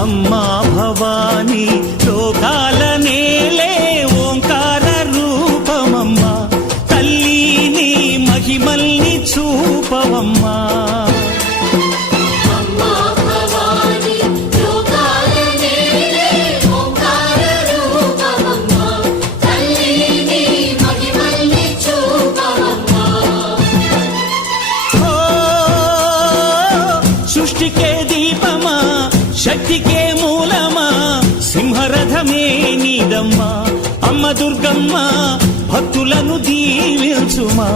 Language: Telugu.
అమ్మా భవానీ లోకాల నేలే ఓంకార రూపమమ్మా, తల్లి నీ మహిమల్ని చూపవమ్మా. సృష్టికే దీపమా, శక్తికే మూలమా, సింహరథమే నీదమ్మా. అమ్మ దుర్గమ్మ భక్తులను దీవించుమా.